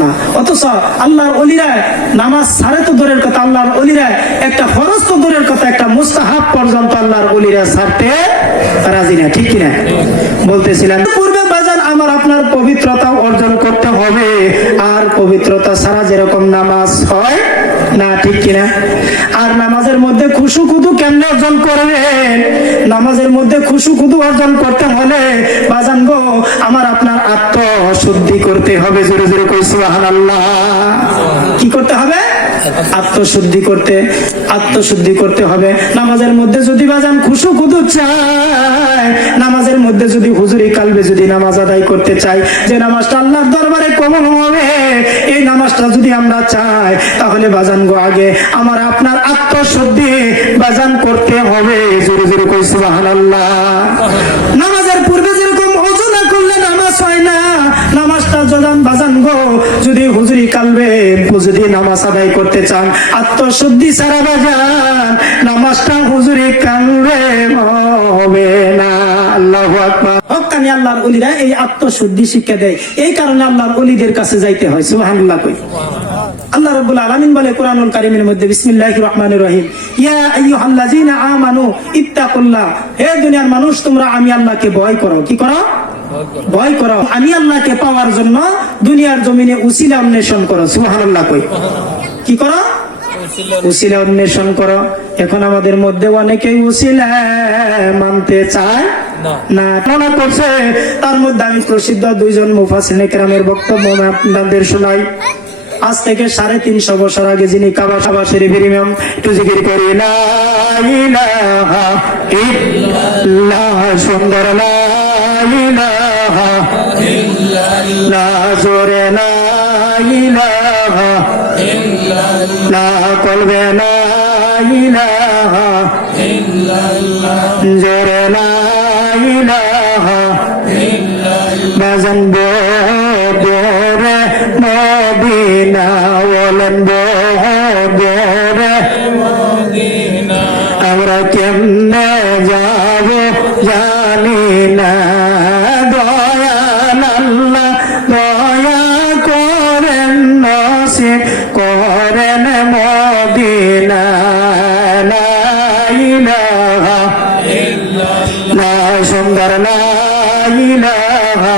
না। অথচ আল্লাহর ওলিরা নামাজ ছাড়ে তো দূরের কথা, আল্লাহর ওলিরা একটা ফরজ তো দূরের কথা, একটা মুস্তাহাব পর্যন্ত আল্লাহর ওলিরা ছাড়তে রাজি না, ঠিক কিনা? বলতেছিলাম পূর্বে বাজান আমার আপনার পবিত্রতা অর্জন করতে হবে, আর পবিত্রতা ছাড়া যেরকম নামাজ হয় না, ঠিক কিনা? আর নামাজের মধ্যে খুশু খুদু কেমনে অর্জন করবেন? নামাজের মধ্যে খুশু খুদু অর্জন করতে হলে বাজান গো আমার আপনার আত্মশুদ্ধি করতে হবে। জোরে জোরে কই সুবহানাল্লাহ। কি করতে হবে? আত্মশুদ্ধি করতে হবে। নামাজের মধ্যে যদি বাজান খুশু খুদু চাই, নামাজের মধ্যে যদি হুজুরি কালবে যদি নামাজ আদায় করতে চাই, যে নামাজটা আল্লাহর দরবারে কবুল হবে, এই নামাজটা যদি আমরা চাই, তাহলে বাজান গো আগে আমার আপনার আত্মশুদ্ধি বাজান করতে হবে। জোরে জোরে কই সুবহানাল্লাহ। নামাজের পূর্বে যেরকম ওযু না করলে নামাজ হয় না, নামাজটা যখন বাজান গো যদি হুজুরি কালবে যদি নামাজ আদায় করতে চান, আত্মশুদ্ধি ছাড়া বাজান নামাজটা হুজুরি কালবে হবে না। আল্লাহু আকবার। হক্কানি আল্লাহর ওলিরা এই আত্মশুদ্ধি শিক্ষা দেয়, এই কারণে আল্লাহর ওলিদের কাছে যাইতে হয়। সুবহানাল্লাহ কই। আল্লাহ রাব্বুল আলামিন বলে কোরআনুল কারীমের মধ্যে, বিসমিল্লাহির রহমানির রহিম, ইয়া আইয়ুহাল্লাযীনা আমানু ইত্তাকুল্লাহ, হে দুনিয়ার মানুষ তোমরা আমি আল্লাহকে ভয় করো। কি করো? ভয় করো। আমি আল্লাহকে পাওয়ার জন্য দুনিয়ার জমিনে উসিলা অন্বেষণ করো। সুবহানাল্লাহ কই। কি করো? উসিলা অন্বেষণ করো। এখন আমাদের মধ্যে অনেকেই উসিলা মানতে চায় না, মনে করছে। তার মধ্যে আমি প্রসিদ্ধ দুইজন মুফাসসিরিনে কেরামের বক্তব্য আপনাদের শোনাই। আজ থেকে 350 বছর আগে যিনি কাবা শরীফের ইমাম, একটু জিকির করি লা ইলাহা ইল্লাল্লাহ, সুন্দর লা ইলাহা ইল্লাল্লাহ, জোরে লা ইলাহা ইল্লাল্লাহ, কলবে লা ইলাহা ইল্লাল্লাহ, জোরে লা ইলাহা ইল্লাল্লাহ, বাজান বরে মদিনা বলেন বরে মদিনা, আমরা কেমনে যাব জানি না, দয়াল আল্লাহ দয়া করেন নসিব করেন মদিনা, লা ইলাহা ইল্লাল্লাহ, সুন্দর লা ইলাহা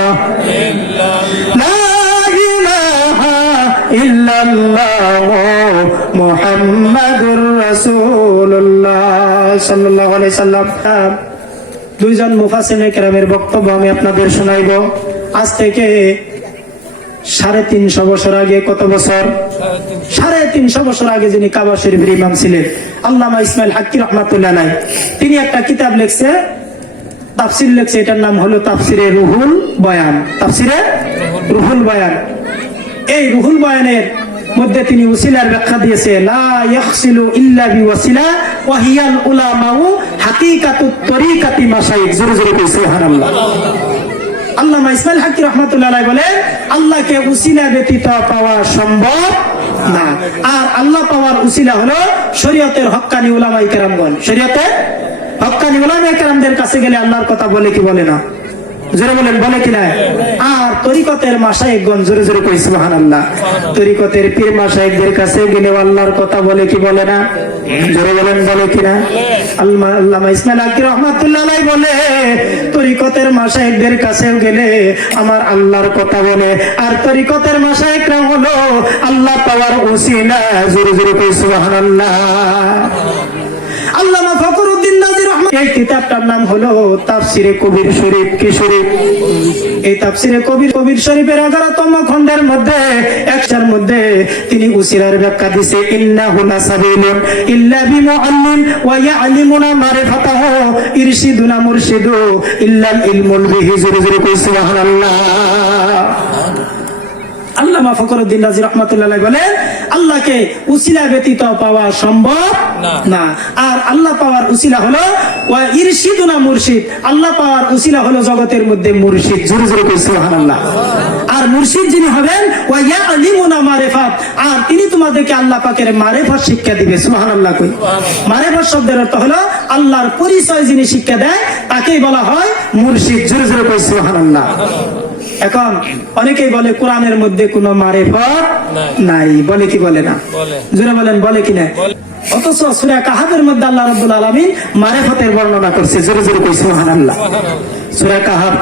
মুহাম্মাদুর রাসূলুল্লাহ সাল্লাল্লাহু আলাইহি সাল্লাম। দুইজন মুফাসসিরিনে কেরামের বক্তব্য আমি আপনাদের শোনাইব। আজ থেকে 350 বছর আগে, কত বছর? 350 বছর আগে যিনি কাবা শরীফের ইমাম ছিলেন, আল্লামা ইসমাইল হাক্কি রাহমাতুল্লাহ আলাইহি, তিনি একটা কিতাব লিখছে, তাফসীর লিখছে। এটার নাম হলো তাফসিরে রুহুল বয়ান। তাফসিরে রুহুল বয়ান। এই রুহুল বয়ানের মধ্যে তিনি উসিলার ব্যাখ্যা দিয়েছে, লা ইয়াহসিলু ইল্লা বিওয়াসিলা ওয়া হিয়াল উলামাউ হাকিকাতুত তরিকাতি মাশাইখ। জোরে জোরে কই সুবহানাল্লাহ। আল্লামা ইসমাইল হাক্কি রাহমাতুল্লাহ আলাইহি বলেন, আল্লাহকে উসিলা ব্যতীত পাওয়া সম্ভব না। আর আল্লাহ পাওয়ার উসিলা হলো শরীয়তের হক্কানি উলামায়ে কেরামগণ। শরীয়তের হক্কানি উলামায়ে কেরামদের কাছে গেলে আল্লাহর কথা বলে কি বলে না? জোরে বলেন, বলে কিনা? আর তরিকতের মাশায়েখগণ, জোরে জোরে কই সুবহানাল্লাহ, তরিকতের পীর মাশায়েখদের কাছে গেলে আল্লাহর কথা বলে কি বলে না? জোরে বলেন, বলে কিনা? আল্লামা ইসমাইল হাক্কি রাহমাতুল্লাহ আলাইহি বলে, তরিকতের মাশায়েখদের কাছেও গেলে আমার আল্লাহর কথা বলে। আর তরিকতের মাশায়েখরা হলো আল্লাহ পাওয়ার উসিলা। জোরে জোরে কই সুবহানাল্লাহ। আল্লামা ফখরুদ্দিন নাজির রহমান, এই কিতাবটার নাম হলো তাফসিরে কবির শরীফ। কি শরীফ? এই তাফসিরে কবির শরীফের 11তম খণ্ডের মধ্যে একটার মধ্যে তিনি উসিলার ব্যাখ্যা দিয়েছে, ইন্নাহু লাসাবিলুন ইল্লা বিমুআল্লিম ওয়া ইয়ালিমুনা মারিফাতাহু ইরশিদুনা মুরশিদু ইল্লাল ইলমুল বিহি। জোরে জোরে কই সুবহানাল্লাহ। আল্লামা ফখরুদ্দিন রাজি রাহমাতুল্লাহ আলাইহি বলেন, আল্লাহকে উসিলা ব্যতীত পাওয়া সম্ভব না। আর আল্লাহ পাওয়ার উসিলা হলো ওয়া ইরশিদুনা মুরশিদ, আল্লাহ পাওয়ার উসিলা হলো জগতের মধ্যে মুরশিদ। জোরে জোরে কই সুবহানাল্লাহ। আর মুরশিদ যিনি হবেন, ওয়া ইয়ালিমুনা মারিফাত, আর তিনি তোমাদেরকে আল্লাহ পাকের মারিফত শিক্ষা দিবে। সুবহানাল্লাহ কই। মারিফত শব্দের অর্থ হলো আল্লাহর পরিচয় যিনি শিক্ষা দেয়, তাকেই বলা হয় মুরশিদ। জোরে জোরে কই সুবহানাল্লাহ। এখন অনেকেই বলে কোরআনের মধ্যে কোনো মারিফত নাই, বলে কি বলে না? জোরে বলেন, বলে কি না? অথচ সূরা কাহাফের মধ্যে আল্লাহ রাব্বুল আলামিন মারিফতের বর্ণনা করছে। জোরে জোরে কই সুবহানাল্লাহ। সূরা কাহাফ